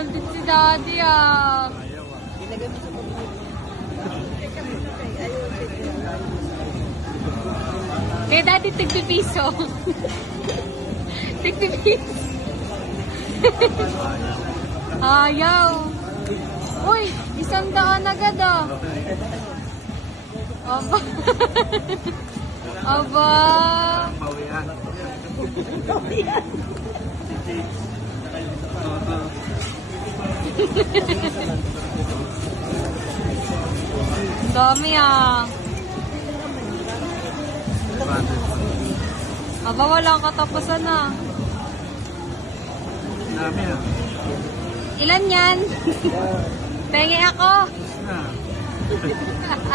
Meron din si Daddy ah. Ilagay mo sa pagkakas. Kaya Daddy, tigpipiso. Tigpipiso. Ayaw. Uy, 100 agad ah. Aba. Aba. Ang dami ah. Aba, walang katapusan ah. Dami ah. Ilan yan? Pengi ako.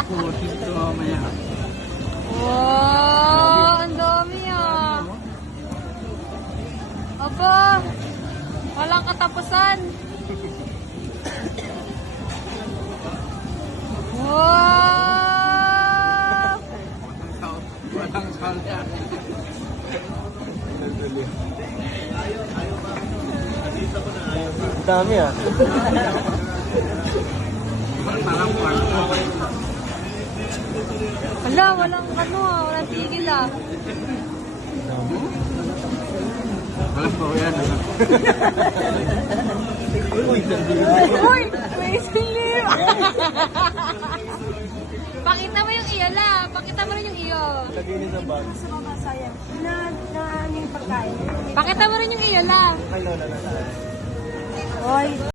Putin ito mamaya. Wow, ang dami ah. Aba, walang katapusan. Wow! Walang salya. Dami ah. Parang kwarto. Wala, walang ano ah, walang tigil ah. Walang bawian. Uy, may silip! Pakita mo yung iyo la, pakita mo rin yung iyo. Lagay niyo sa bag. Sa mga sayang. Na ano yung pagkain. Pakita mo rin yung iyo la. Kay Lola na tayo. Oy.